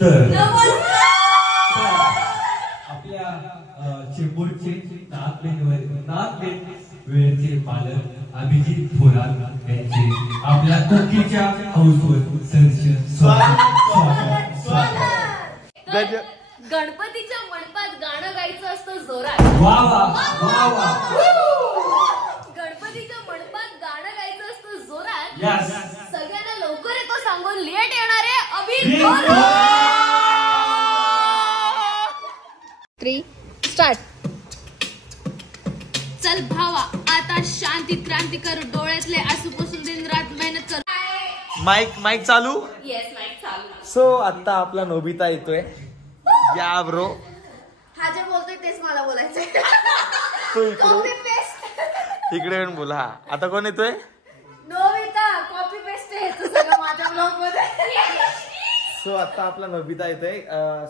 तर आपल्या चेंबूरचे नागबेन वेळचे पालक अभिजित थोरात यांचे आपल्या कोकीच्या हाऊसवर गणपतीच्या मंडपात गाणं गायचं असतं जोरात. वा वा वा वा. गणपतीच्या मंडपात गाणं गायचं असतं जोरात. यस. सगळ्यांना लवकर येतो सांगून लेट येणारे अभिजित. 3 स्टार्ट. चल भावा आता शांती क्रांती कर, डोळ्यातले आसू पुसून दिन रात मेहनत कर. माईक चालू. येस माईक चालू. सो आता आपला नोबिता येतोय. या ब्रो. हा जे बोलतोय तेच मला बोलायचंय. कॉपी पेस्ट इकडे येऊन बोला. आता कोण येतोय? नोबिता. कॉपी पेस्ट आहे तू सगळं माझ्या ब्लॉग मध्ये. सो आता आपला नोबिता येतोय.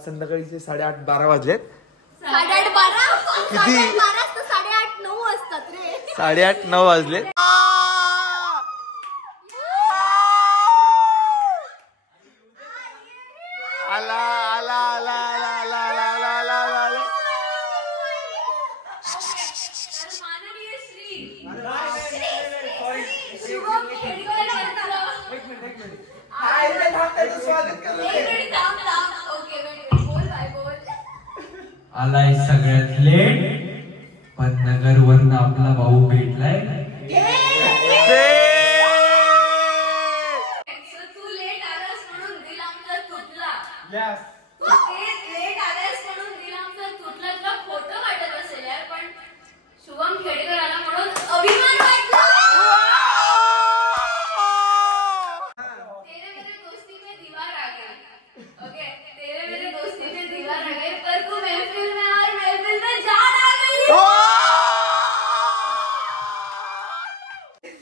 संध्याकाळीचे 8:30-12 वाजलेत. 8:30-12 किती? 8:30-9 असतात रे. 8:30-9 वाजले. आला आला आला आला आला आला आला आला आला. माननीय श्री शुभम खेडकर यांचं बोल बाय बोल. आलाय सगळ्यात लेट, पण नगरवरून आपला भाऊ भेटलाय. तू लेट आलास म्हणून दिल आमचा तुटला. Yes. तू लेट आलास म्हणून दिल आमचा तुटला. तुला खोटं वाटत असेल यार, पण शुभम खेडकर आला म्हणून अभिमान वाटला. तेरे मेरे दोस्ती में दीवार आ गई. ओके, तेरे मेरे दोस्ती में दीवार आ गई, पर तू महफिल में और महफिल में जान आ गई.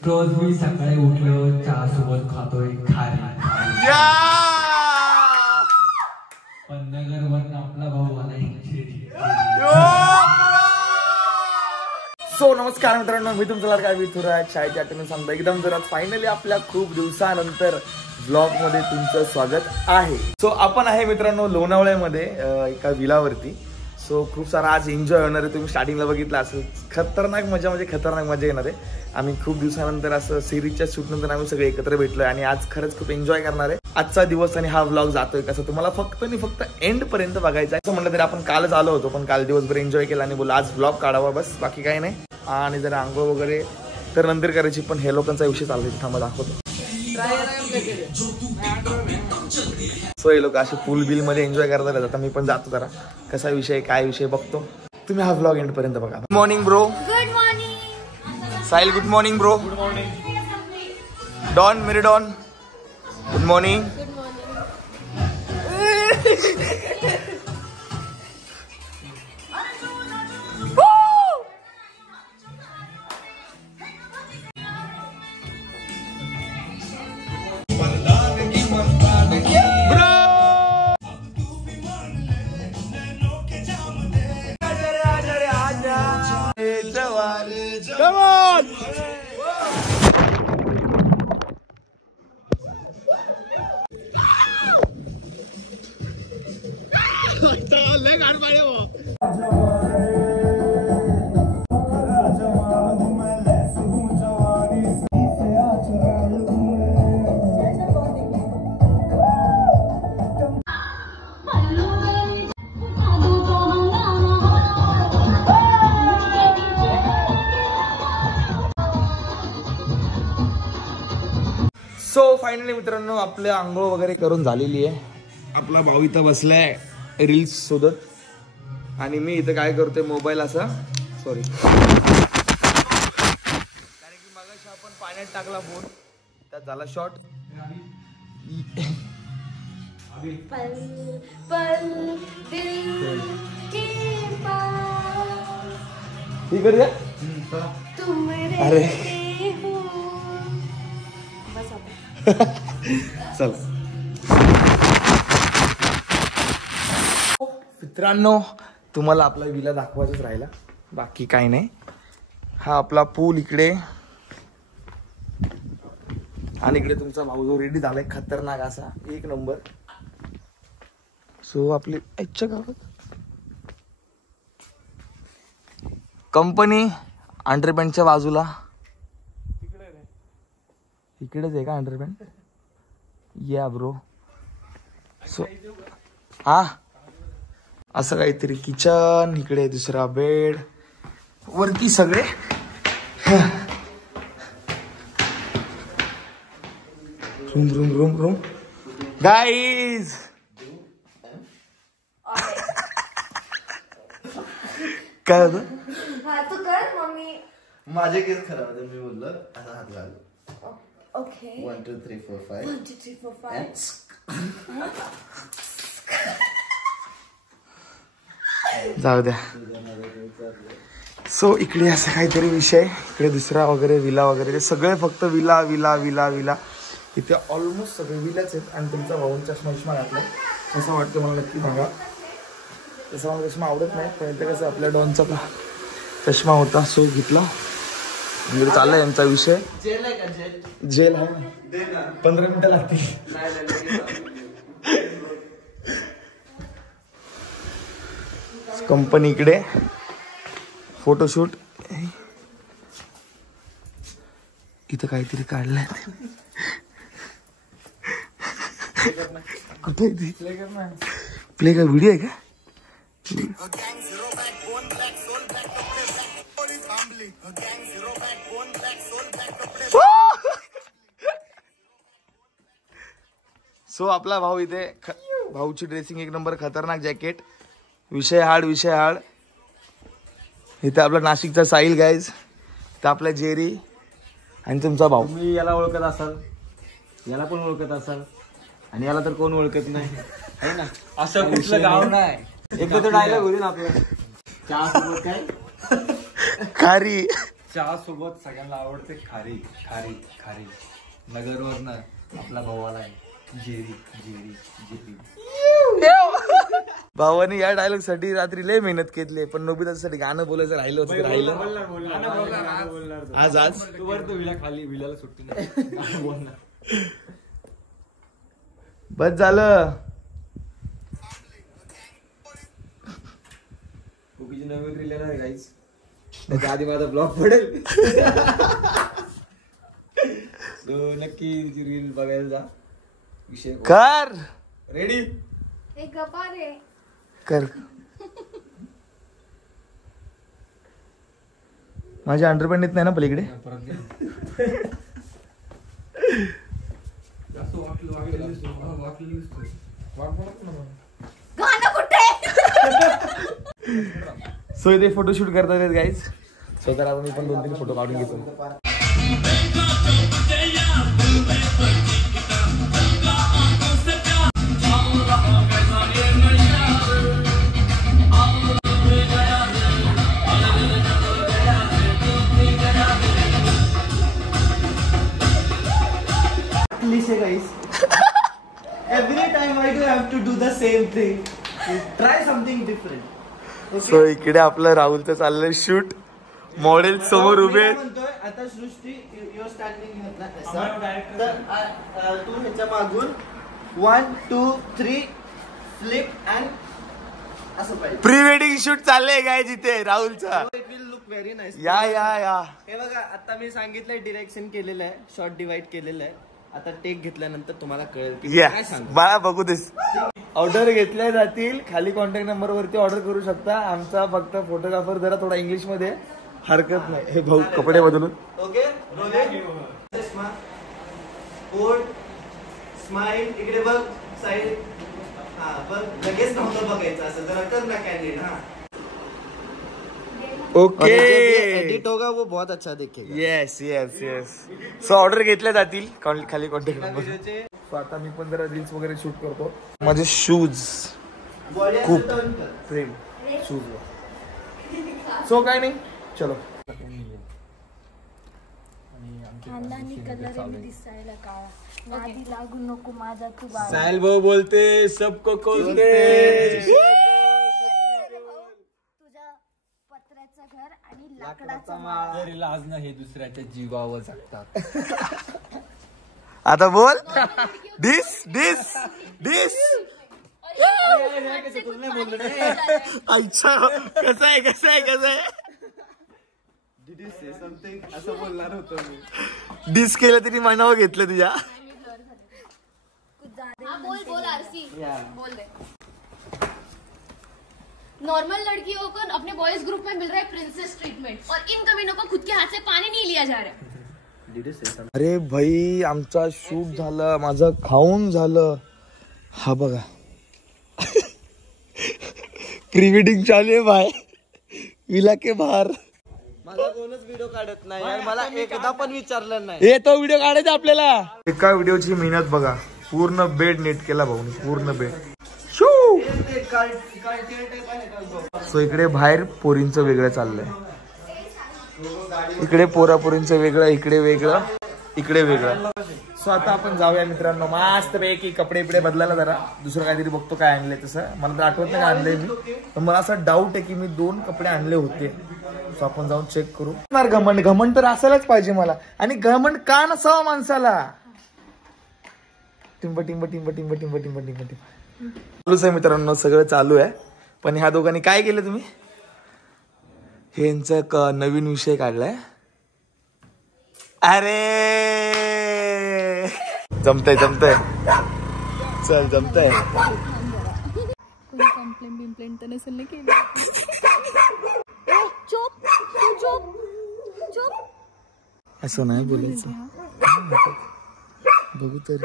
रोज मी सकाळी उठलो चहा सोबत खातोय खारी. पण नगरवरून आपला भाऊ आलाय. सो नमस्कार मित्रांनो, मी तुमचा लाडका विठुराज. शाळेच्या आठवणी सांगतो एकदम जोरात. फायनली आपल्या खूप दिवसानंतर ब्लॉग मध्ये तुमचं स्वागत आहे. सो आपण आहे मित्रांनो लोणावळ्यामध्ये एका विलावरती. सो खूप सारा आज एन्जॉय होणार आहे. तुम्ही स्टार्टिंगला बघितलं असेल, खतरनाक मजा म्हणजे खतरनाक मजा येणार आहे. आम्ही खूप दिवसानंतर असं सिरीजच्या शूट नंतर आम्ही सगळे एकत्र भेटलोय आणि आज खरंच खूप एन्जॉय करणार आहे आजचा दिवस. आणि हा व्लॉग जातोय कसं तुम्हाला फक्त आणि फक्त एंड पर्यंत बघायचा आहे. असं म्हटलं तरी आपण कालच आलो होतो, पण काल दिवसभर एन्जॉय केला आणि बोला आज व्लॉग काढावा, बस बाकी काही नाही. आणि जर आंघोळ वगैरे तर नंतर करायची, पण हे लोकांचा विषय चालला थांबा दाखवतो. सो हे लोक असे पूल बिल मध्ये एन्जॉय करतात. आता मी पण जातो जरा, कसा विषय काय विषय बघतो. तुम्ही हा व्लॉग एंड पर्यंत बघा. Good morning bro. Good morning Sahil. Good morning bro. Good morning. Don मेरे डॉन. Good morning. Good morning. Come on! So finally मित्रांनो आपल्या आंघोळ वगैरे करून झालेली आहे. आपला भाऊ इथं बसलाय रील्स शोधत आणि मी इथं काय करतोय मोबाईल असा सॉरी कारण की मगाशी आपण पाण्यात टाकला फोन, त्यात झाला शॉर्ट. पल पल दिल के पास ठीक करूया. तुम अरे रहते हो. बस आता चल मित्रांनो, तुम्हाला आपला विला दाखवायचाच राहिला, बाकी काही नाही. हा आपला पूल इकडे आणि इकडे तुमचा भाऊ जो रेडी झालाय खतरनाक असा एक नंबर. सो आपली इच्छा गावात कंपनी अंडरपॅन्टच्या बाजूला इकडेच आहे का अंडरपॅन्ट? या ब्रो. सो हा असं काहीतरी किचन, इकडे दुसरा बेड, वरती सगळे room room room room guys. काय होतं? हा तू कर मम्मी. माझे केस खराब होते, मी बोललो असा हात घाल. ओके 1 2 3 4 5 1 2 3 4 5. जाऊ द्या. सो इकडे असं काहीतरी विषय, इकडे दुसरा वगैरे विला वगैरे, ते सगळे फक्त विला विला विला विला. इथे ऑलमोस्ट सगळे विलाच आहेत. आणि तुमचा भाऊंचा चष्मा घातलाय, कसं वाटतं मला नक्की सांगा. तसं मला चष्मा आवडत नाही, पण इथे कसं आपल्या डॉनचा चष्मा होता सो घेतला. म्हणजे चाललाय यांचा विषय. जेल आहे का? जेल जेल आहे ना, 15 मिनिटं लागतील. कंपनी इकडे फोटोशूट. इथं काहीतरी काढलंय. कुठे प्ले का व्हिडिओ आहे का? सो आपला भाऊ इथे, भाऊची ड्रेसिंग एक नंबर, खतरनाक जॅकेट, विषय हार्ड विषय हार्ड. इथे आपला नाशिकचा साहिल गाईज, इथं आपला जेरी आणि तुमचा भाऊ. तुम्ही याला ओळखत असाल, याला पण ओळखत असाल, आणि याला तर कोण ओळखत नाही है ना. असं कुठलं गाव नाही. एकदा तो डायलॉग होईल आपलं, चहा सोबत काय खारी. चहा सोबत सगळ्यांना आवडते खारी खारी खारी. नगरवरनं आपला भाऊ आलाय, जेरी जेरी जेरी. भावानी या डायलॉग साठी रात्री लय मेहनत केली, पण नोबितासाठी गाणं बोलायचं राहिलं होतं, राहिलं. आज आज तू वर तो विला खाली, विलाला सुट्टी नाही बोलणार. बस झालं. कुकीची नवीन रील येणार आहे गाईज, त्याच्या आधी माझा ब्लॉग पडेल. सो नक्की रील बघायला जा. विषय कर रेडी. एक गप्पा रे. कर. माझ्या अंडरपॅन्ट येत नाही ना पलीकडे. गाणं कुठे? सो इथे फोटोशूट करतात गाईज. सो तर आपण पण 2-3 फोटो काढून घेतो. guys. Every time I do have to do the same thing. Try something different. So इकडे आपलं राहुलचं चाललंय शूट. मॉडेल समोर उभे आहेत. म्हणतोय आता सृष्टी युअर स्टँडिंग तर तू ह्याच्या मागून 1 2 3 फ्लिप अँड असं पाहिजे. प्री वेडिंग शूट चाललंय काय जिथे राहुलचा. It will look very nice. या या या हे बघा आता मी सांगितलंय, डिरेक्शन केलेलं आहे, शॉर्ट डिवाइड केलेलं आहे. आता टेक घेतल्यानंतर तुम्हाला कळेल की काय सांग. बाळा बघू देस. ऑर्डर घेतल्या जातील, खाली कॉन्टॅक्ट नंबर वरती ऑर्डर करू शकता. आमचा फक्त फोटोग्राफर जरा थोडा इंग्लिश मध्ये हरकत नाही. हे भाऊ कपडे बदलून. ओके कोड स्माइल इकडे बघ साईड. हा बघ लगेच नव्हतं बघायचं, असं जरा कर ना कॅन्डिड. हा ओके एडिट होगा वो बहुत अच्छा दिखेगा. Yes yes yes. So order घेतल्या जातील, खाली कॉन्टॅक्ट नंबर. सो आता मी पण जरा रील्स वगैरे शूट करतो. माझे शूज खूप प्रेम शूज. सो काय नाही, चलो. खानदानी कलर दिसायला काळा, नादी लागू नको माझा तू बाळा. साहिल भाऊ बोलते सबको खोलते. तुझ्या पत्र्याचं घर आणि लाकडाचा माळा. तरी लाज नाही, दुसऱ्याच्या जीवावर जगतात. आता बोल. Diss diss diss. अच्छा कसं आहे कसं आहे कसं आहे Did you say something? असं बोलणार होतो मी. डिस केलं तरी मनावर घेतलं तुझ्या. हाँ बोल आरसी बोल दे. नॉर्मल लड़कियों को अपने बॉयज ग्रुप में मिल रहा है प्रिंसेस ट्रीटमेंट और इन कमीनों को खुद के हाथ से पानी नहीं लिया जा रहा है. Did you say something? अरे भाई आमचा शूट झालं, माझं खाऊन झालं. हा बघा प्री वेडिंग चालू आहे बाय विला के बाहेर. मला कोणच व्हिडिओ काढत नाही यार. मला एकदा पण विचारलं नाही. हे तो व्हिडिओ काढायचा आपल्याला. एका व्हिडिओची मेहनत बघा. पूर्ण बेड नेट केला भाऊनी, पूर्ण बेड. सो इकडे बाहेर पोरींचं वेगळं चाललंय. इकडे पोरापोरींचं वेगळं, इकडे वेगळं, इकडे वेगळं. सो आता आपण जाऊया मित्रांनो मस्त पैकी कपडे बिपडे बदलायला. जरा दुसरं काहीतरी बघतो काय आणलंय तसं. मला तर आठवत नाही काय आणलंय मी, पण मला असं डाऊट आहे की मी 2 कपडे आणले होते. सो आपण जाऊन चेक करू. घमंड तर असायलाच पाहिजे मला. आणि घमंड का नसावं माणसाला. टिंब टिंब टिंब टिंब टिंब टिंब टिंब टिंब चालूच आहे मित्रांनो, सगळं चालू आहे. पण ह्या दोघांनी काय केलं तुम्ही, ह्यांचा एक नवीन विषय काढलाय. अरे जमतंय जमतंय, चल जमतंय. कंप्लेंट बिम्प्लेंट तर नसेल केली. चुप चुप चुप असं नाही बोलायचं. बघू तर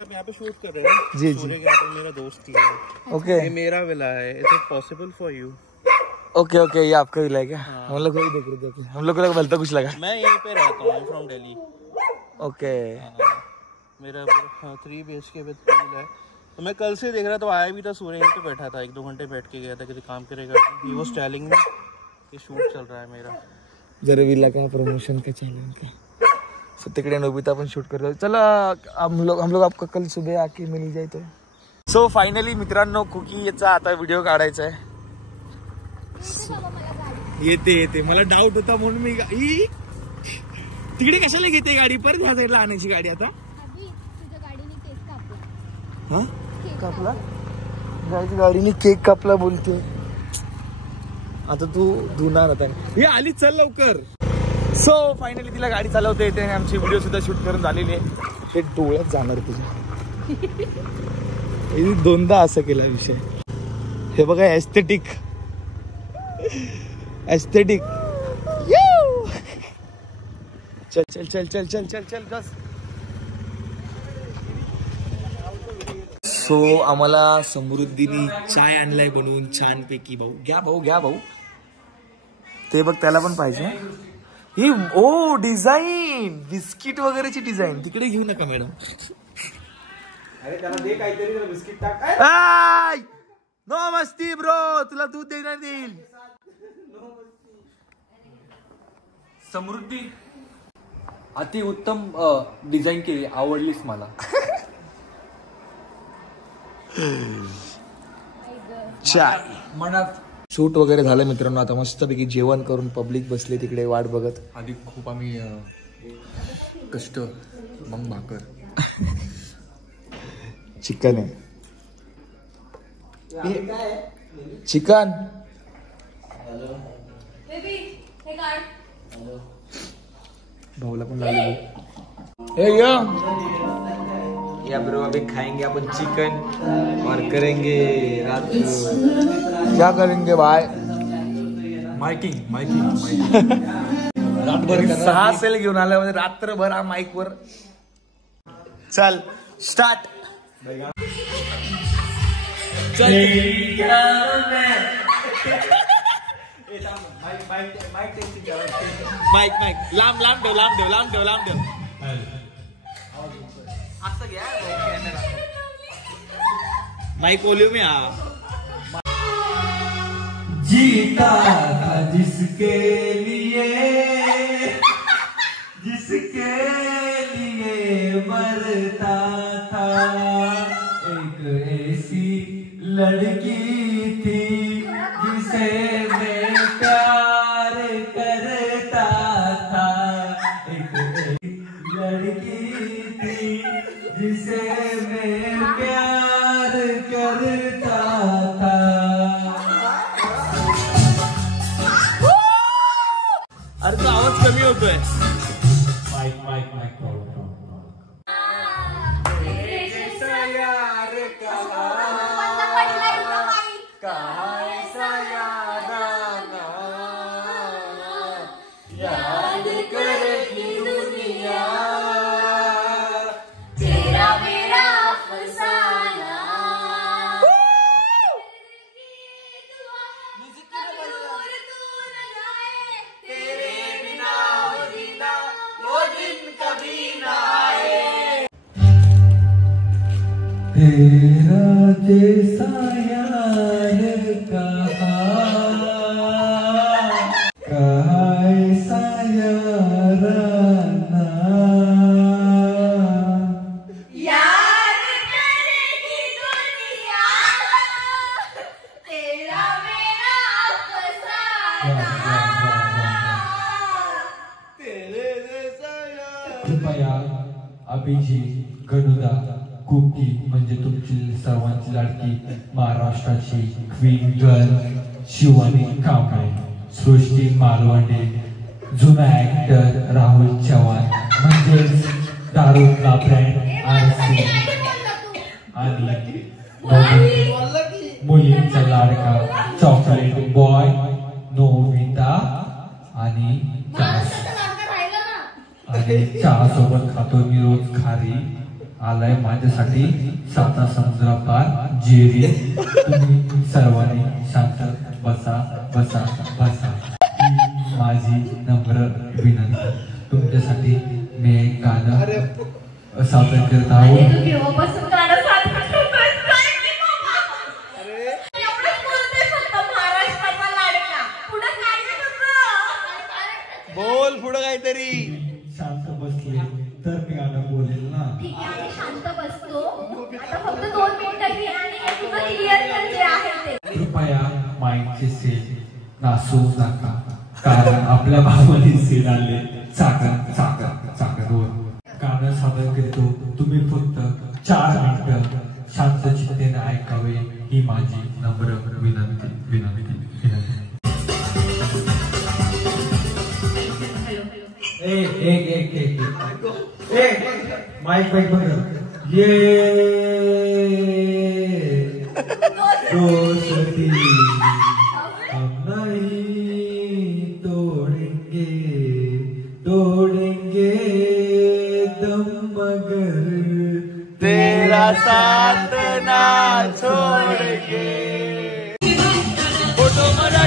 हम यहाँ पे शूट कर रहे हैं. जी सूर्य के यहाँ पे मेरा दोस्त ही है. ओके ये मेरा विला है. Is it possible for you? Okay okay, ये आपका विला है क्या? हम लोग को भी देख रहे थे, हम लोग को भलता कुछ लगा. मैं यहीं पे रहता हूँ, फ्रॉम दिल्ली. ओके मेरा 3 BHK विद पूल है. तो मैं कल से देख रहा था, आया भी था सूर्य यहीं पे बैठा था. 1-2 घंटे बैठ के गया था, किसी काम करेगा. ही वाज टेलिंग मी कि शूट चल रहा है मेरा. जरा विला का प्रमोशन का चैनल के. सो तिकडे नोबिता पण शूट करतो. चला हम लोग आपको कल सुबह आके मिल जाए तो. सो फायनली मित्रांनो कुकी याचा आता व्हिडिओ काढायचा आहे. येते मला डाऊट होता म्हणून मी तिकडे कशाला घेते गाडी परत ह्या साईडला आणायची गाडी आता. तुझ्या गाडीने केक कापला. हा कापला गाडीने केक कापला बोलते. आता तू धुणार आता. हे आली चल लवकर. सो फायनली तिला गाडी चालवता येते आणि आमची व्हिडिओ सुद्धा शूट करून झालेली आहे. हे डोळ्यात जाणार तुझ्या. 2दा असं केला विषय. हे बघा एस्थेटिक एस्थेटिक. चल चल चल चल चल चल चल बस. सो आम्हाला समृद्धीनी चाय आणलाय बनवून छानपैकी. भाऊ घ्या भाऊ घ्या भाऊ. ते बघ त्याला पण पाहिजे. ही ओ डिझाईन बिस्किट वगैरेची डिझाईन तिकडे घेऊ नका मॅडम. अरे त्याला दे काहीतरी, बिस्किट टाक. नो मस्ती ब्रो, तुला दूध देणार देईल. समृद्धी अति उत्तम डिझाईन केली, आवडलीस मला. चाय मनात शूट वगैरे झालं मित्रांनो. आता मस्तपैकी जेवण करून पब्लिक बसले तिकडे वाट बघत. आधी खूप आम्ही कष्ट, मग भाकर. चिकन आहे, चिकन. बेबी हे काढ. भाऊला पण लागले. या ब्रो अभी खाएंगे अपन चिकन और करेंगे रात को. क्या करेंगे भाई? मायकिंग 6 सेल घेऊन आल्यामध्ये रात्रभर हा माईक वर. चल स्टार्ट. माईक लांब लांब ठेव लांब ठेव लांब ठेव लांब ठेव. असं घ्या माईक वॉल्यूम में आ. जीता था जिसके लिए मरता था. एक ऐसी लड़की थी जिसे मैं प्यार करता था. एक ऐसी लड़की थी जिसे मैं प्यार करता था. कमी होतोय. तेरा जैसा यार कहाँ ऐसा याराना यार करेगी दुनिया तेरा मेरा अफसाना. कृपया अभिजित गणुदा कुकी म्हणजे तुमची सर्वांची लाडकी महाराष्ट्राची क्वीन गर्ल शिवानी कांबळे, सृष्टी मालवंडे, जुना ऍक्टर राहुल चव्हाण म्हणजेच दारूतला ब्रँड RC आणि मुलींचा लाडका चॉकलेट बॉय नोविता आणि चहा सोबत खातो मी रोज खारी आलाय माझ्यासाठी साता समुद्र पार जेरी. तुम्ही सर्वांनी शांत बसा बसा बसा. माझी नम्र विनंती. तुमच्यासाठी मी एक गाणं सादर करत आहोत. बोल पुढं काहीतरी. शांत बसले तर मी गाणं बोलेल ना. ठीक आहे, आम्ही शांत बसतो. आता फक्त 2 मिनिटं घे आणि हे तुझं क्लिअर कर जे आहे ते. कृपया माईकचे सेल नासू नका, कारण आपल्या भावाने सेल आले चाकर चाकर चाकरवर. गाणं सादर करतो. तुम्ही फक्त 4 मिनिटं शांत चित्तेने ऐकावे ही माझी नम्र विनंती विनंती विनंती. माइक बंद. ये दोस्ती हम नहीं तोड़ेंगे तोड़ेंगे दम मगर तेरा साथ ना छोड़ेंगे. फोटो मरा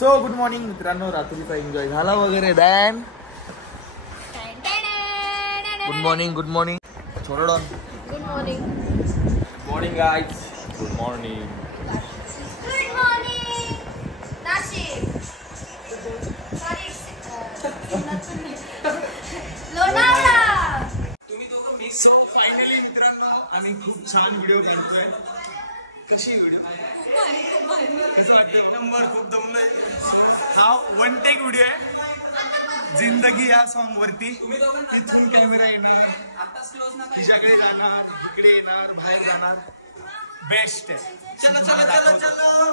सो गुड मॉर्निंग मित्रांनो. रात्रीचा एन्जॉय झाला वगैरे. Then good morning. Good morning छोडो don. Good morning. Morning guys. Good morning. Good morning Nashik. Sorry Lonavala. तुम्ही दोघं मिक्स. फायनली मित्रांनो आम्ही खूप छान व्हिडिओ बनतोय. कशी व्हिडिओ कसं वाटतं? एक नंबर. खूप दमलोय. हा 1 टेक व्हिडिओ आहे. जिंदगी या सॉन्ग वरती थ्रू कॅमेरा येणार, तिच्याकडे जाणार, इकडे येणार, बाहेर जाणार. बेस्ट आहे. चलो चलो चलो चलो.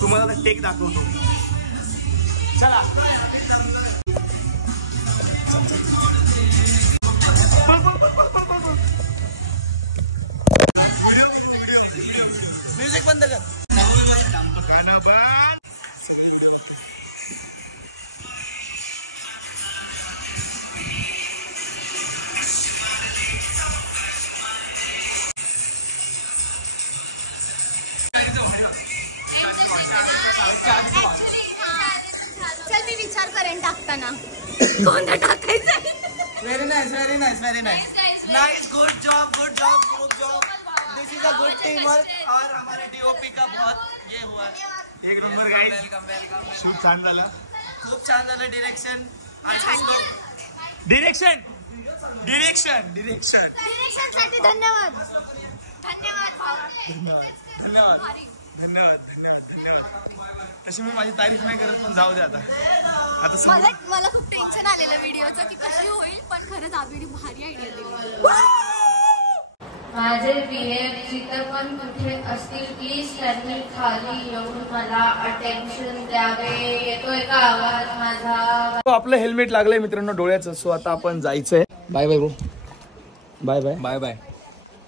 तुम्हाला टेक दाखवतो. चला. म्युझिक बंद कर. गाणं बंद. चल मी विचार करेन टाकताना कोणता टाकायचा. Very nice, very nice, very nice. Nice, good job, good job, good job. This is a good team work. और हमारे डीओपी का बहुत ये हुआ. एक नंबर गाईज. शूट छान झाला. खूप छान झालं. डिरेक्शन डिरेक्शन डिरेक्शन डिरेक्शन डिरेक्शनसाठी धन्यवाद. धन्यवाद भाऊ. धन्यवाद धन्यवाद धन्यवाद धन्यवाद. तशी मी माझी तारीफ नाही करत, पण जाऊ दे आता. आता मला खूप टेन्शन आलेलं व्हिडिओचं की कशी होईल, पण खरंच आबिडी भारी आयडिया दिली. माझे बिहेव जिथं पण कुठे असतील प्लीज त्यांनी खाली येऊन मला अटेन्शन द्यावे. येतोय का आवाज माझा? आपलं हेल्मेट लागलंय मित्रांनो डोळ्याचं. सो आता आपण जायचंय. Bye bye bro. Bye bye bye bye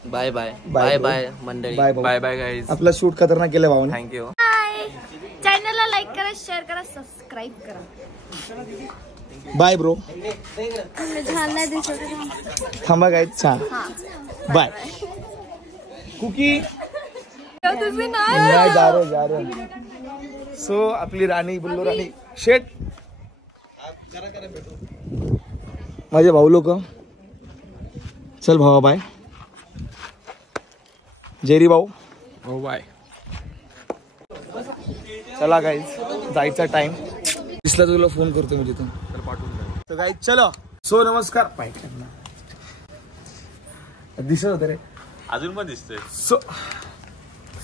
bye bye bye bye मंडळी. Bye bye bye guys. आपला शूट खतरनाक केलं भाऊने. थँक्यू. चॅनलला लाईक करा, शेअर करा, सबस्क्राईब करा. Bye bro. छान नाही दिसत. थांबा गाईज. छान. बाय. कुकी तुम्ही नाही नाही जा रे. सो आपली राणी बुल्लू राणी शेट माझे भाऊ लोक. चल भावा बाय. जेरी भाऊ हो बाय. चला गाईज जायचा टाइम दिसला तुला फोन करतो मी तिथून. तर गाईज चलो. सो नमस्कार. पाय दिसत होत रे. अजून पण दिसतोय.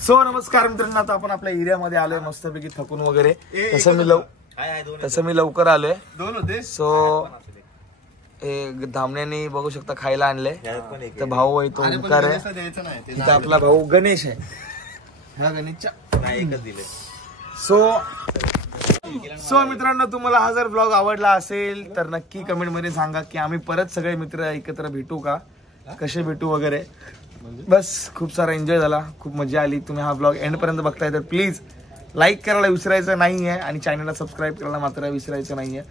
सो नमस्कार मित्रांनो. आता आपण आपल्या एरियामध्ये आलोय मस्तपैकी थकून वगैरे. तसं मी लवकर आलोय. दोन होते. सो हे धामण्याने बघू शकता खायला आणले. तर भाऊ आहे तो ओंकार आहे. तिथं आपला भाऊ गणेश आहे. ह्या गणेशच्या एकच दिले. सो मित्रांनो तुम्हाला हा जर ब्लॉग आवडला असेल तर नक्की कमेंट मध्ये सांगा की आम्ही परत सगळे मित्र एकत्र भेटू का, कसे भेटू वगैरे. बस खूप सारा एन्जॉय झाला, खूप मजा आली. तुम्ही हा ब्लॉग एंड पर्यंत बघताय तर प्लीज लाईक करायला विसरायचं नाहीये आणि चॅनलला सबस्क्राईब करायला मात्र विसरायचं नाहीये.